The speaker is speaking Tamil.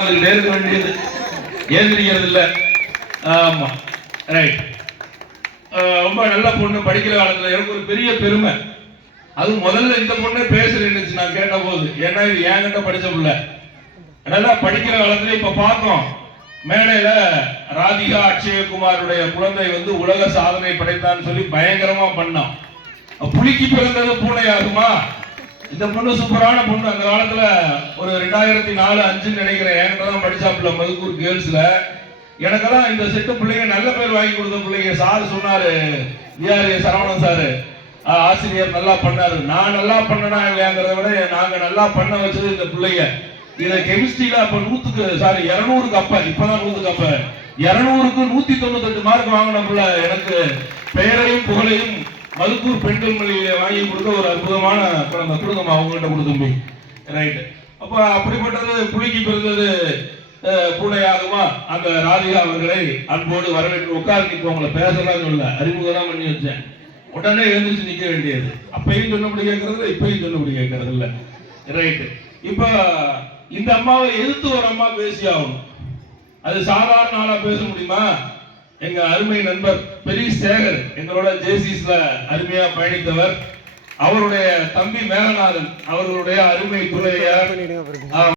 நேர்க்க வேண்டியது ஏந்திரிக்கிறது இல்ல. ஆமா ரைட். ரொம்ப நல்ல பொண்ணு, படிக்கிற காலத்துல எனக்கு ஒரு பெரிய பெருமை. அது முதல்ல இந்த பொண்ணு பேசுறேன்னு நான் கேட்ட போது, ஏன்னா இது என்கிட்ட படிச்ச பிள்ளை. நல்லா படிக்கிற காலத்துல இப்ப பார்த்தோம் மேடையில ராதிகா அக்ஷயகுமாருடைய குழந்தை வந்து உலக சாதனை படைத்தான்னு சொல்லி பயங்கரமா பண்ணோம். புலிக்கு பிறந்தது பூனை ஆகுமா? இந்த பொண்ணு சூப்பரான பொண்ணு. அந்த காலத்துல ஒரு 2004-5 நினைக்கிறேன், என்கிட்ட தான் படிச்சாப்புல மதுக்கூர் கேர்ள்ஸ்ல. எனக்கெல்லாம் இந்த செட்டு பிள்ளைங்க நல்ல பேர் வாங்கி கொடுத்த பிள்ளைங்க. சார் சொன்னாரு, சரவணன் சாரு, ஆசிரியர் நல்லா பண்ணாரு. நான் நல்லா பண்ணனா இல்லையாங்கிறத விட நாங்க நல்லா பண்ண வச்சது இந்த பிள்ளைங்க. இத கெமிஸ்ட்ரியில அப்ப 200க்கு அப்ப, இப்பதான் 100க்கு அப்ப 200க்கு 198 மார்க் வாங்கின பிள்ளை. எனக்கு பெயரையும் புகழையும் மதுக்கூர் பெண்கள் மொழியில வாங்கி கொடுத்த ஒரு அற்புதமான குழந்தை. கொடுங்கம்மா, அவங்ககிட்ட கொடுத்தம்பி. ரைட். அப்ப அப்படிப்பட்டது புலிக்கு பிறந்தது பூனையாகுமா? அந்த ராதிகா அவர்களை அன்போடு வரவேற்று உட்கார்ந்து நிற்பவங்களை பேசலாம் சொல்ல அறிமுகம் பண்ணி வச்சேன். உடனே எழுந்திரிச்சு நிக்க வேண்டியது. அப்பையும் சொன்னபடி கேட்கறது, இப்பையும் சொன்னபடி கேட்கறது இல்ல. ரைட். இப்ப இந்த அம்மாவை எதிர்த்து ஒரு அம்மா பேசி ஆகணும். அது சாதாரண ஆளா பேச முடியுமா? எங்க அருமை நண்பர் பெரிய சேகர், எங்களோட ஜேசிஸ்ல அருமையா பயணித்தவர். அவருடைய தம்பி மேகநாதன் அவர்களுடைய அருமை துறையார்.